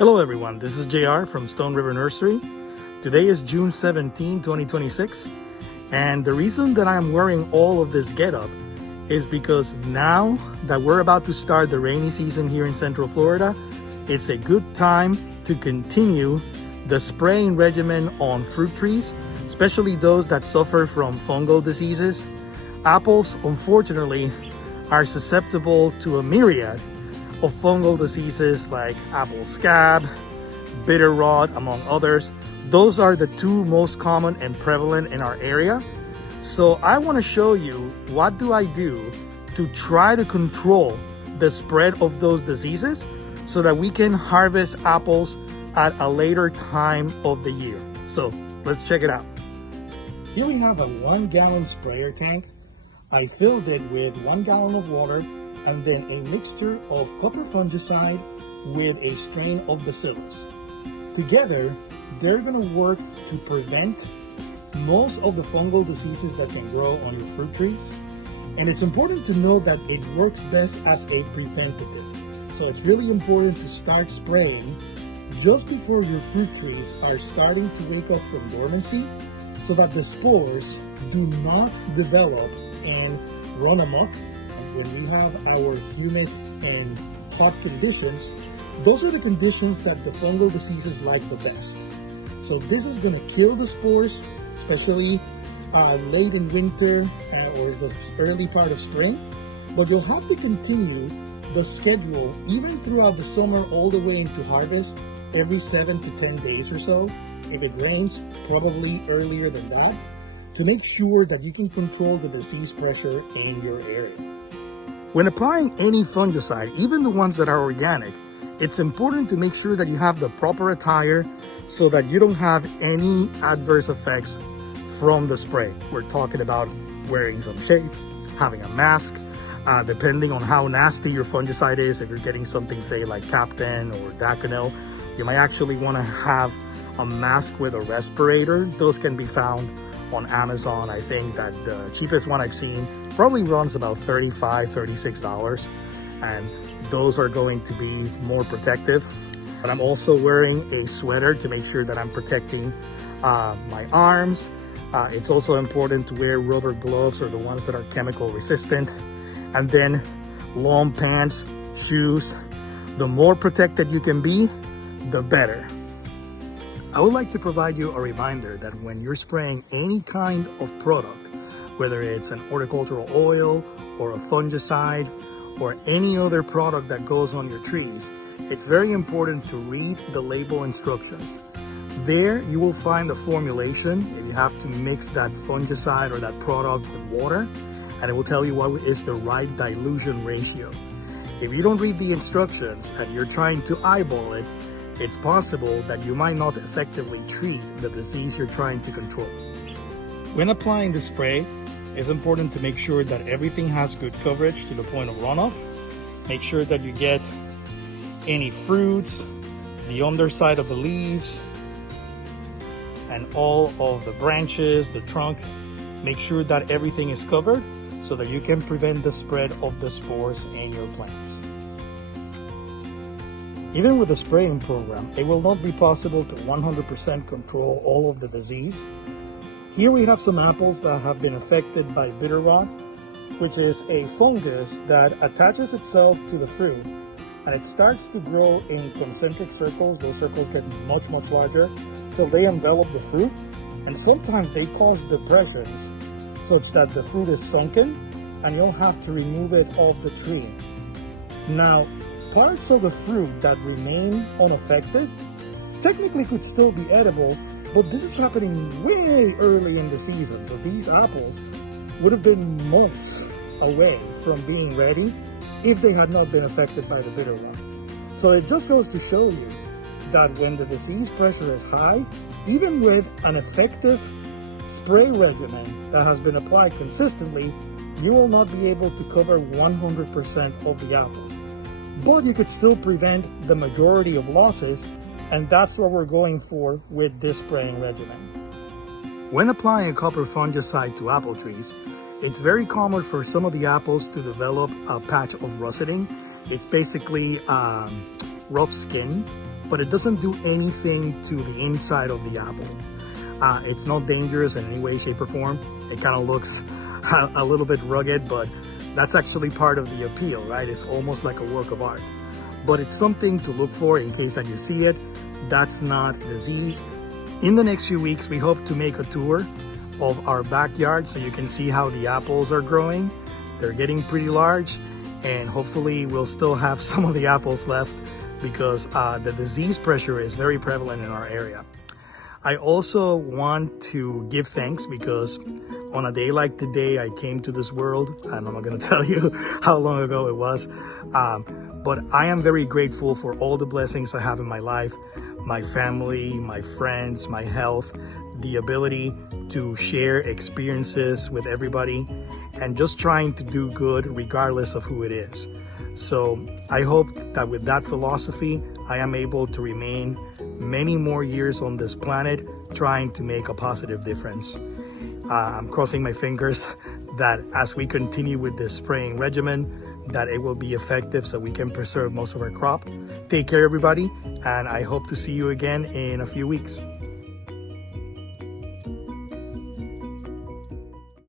Hello everyone, this is JR from Stone River Nursery. Today is June 17, 2026, and the reason that I'm wearing all of this getup is because now that we're about to start the rainy season here in Central Florida, it's a good time to continue the spraying regimen on fruit trees, especially those that suffer from fungal diseases. Apples, unfortunately, are susceptible to a myriad of fungal diseases like apple scab, bitter rot, among others. Those are the two most common and prevalent in our area. So I want to show you what do I do to try to control the spread of those diseases so that we can harvest apples at a later time of the year. So let's check it out. Here we have a 1 gallon sprayer tank. I filled it with 1 gallon of water and then a mixture of copper fungicide with a strain of bacillus. Together, they're going to work to prevent most of the fungal diseases that can grow on your fruit trees. And it's important to know that it works best as a preventative. So it's really important to start spraying just before your fruit trees are starting to wake up from dormancy so that the spores do not develop and run amok. When we have our humid and hot conditions, those are the conditions that the fungal diseases like the best. So this is going to kill the spores, especially late in winter or the early part of spring. But you'll have to continue the schedule even throughout the summer all the way into harvest every 7 to 10 days or so. If it rains, probably earlier than that, to make sure that you can control the disease pressure in your area. When applying any fungicide, even the ones that are organic, it's important to make sure that you have the proper attire so that you don't have any adverse effects from the spray. We're talking about wearing some shades, having a mask, depending on how nasty your fungicide is. If you're getting something, say, like Captain or Daconil, you might actually want to have a mask with a respirator. Those can be found on Amazon. I think that the cheapest one I've seen probably runs about $35, $36, and those are going to be more protective. But I'm also wearing a sweater to make sure that I'm protecting my arms. It's also important to wear rubber gloves or the ones that are chemical resistant, and then long pants, shoes. The more protected you can be, the better. I would like to provide you a reminder that when you're spraying any kind of product, whether it's an horticultural oil or a fungicide or any other product that goes on your trees, it's very important to read the label instructions. There you will find the formulation. You have to mix that fungicide or that product with water, and it will tell you what is the right dilution ratio. If you don't read the instructions and you're trying to eyeball it, it's possible that you might not effectively treat the disease you're trying to control. When applying the spray, it's important to make sure that everything has good coverage to the point of runoff. Make sure that you get any fruits, the underside of the leaves, and all of the branches, the trunk. Make sure that everything is covered so that you can prevent the spread of the spores in your plants. Even with the spraying program, it will not be possible to 100% control all of the disease. Here we have some apples that have been affected by bitter rot, which is a fungus that attaches itself to the fruit, and it starts to grow in concentric circles. Those circles get much, much larger till they envelop the fruit, and sometimes they cause depressions such that the fruit is sunken and you'll have to remove it off the tree. Now, parts of the fruit that remain unaffected technically could still be edible, but this is happening way early in the season. So these apples would have been months away from being ready if they had not been affected by the bitter rot. So it just goes to show you that when the disease pressure is high, even with an effective spray regimen that has been applied consistently, you will not be able to cover 100% of the apples. But you could still prevent the majority of losses, and that's what we're going for with this spraying regimen. When applying a copper fungicide to apple trees, it's very common for some of the apples to develop a patch of russeting. It's basically rough skin but it doesn't do anything to the inside of the apple. It's not dangerous in any way, shape, or form. It kind of looks a little bit rugged, but that's actually part of the appeal, right? It's almost like a work of art. But it's something to look for in case that you see it. That's not disease. In the next few weeks, we hope to make a tour of our backyard so you can see how the apples are growing. They're getting pretty large, and hopefully we'll still have some of the apples left because the disease pressure is very prevalent in our area. I also want to give thanks because on a day like today, I came to this world, and I'm not going to tell you how long ago it was, but I am very grateful for all the blessings I have in my life, my family, my friends, my health, the ability to share experiences with everybody, and just trying to do good regardless of who it is. So I hope that with that philosophy, I am able to remain many more years on this planet trying to make a positive difference. I'm crossing my fingers that as we continue with this spraying regimen, that it will be effective so we can preserve most of our crop. Take care, everybody, and I hope to see you again in a few weeks.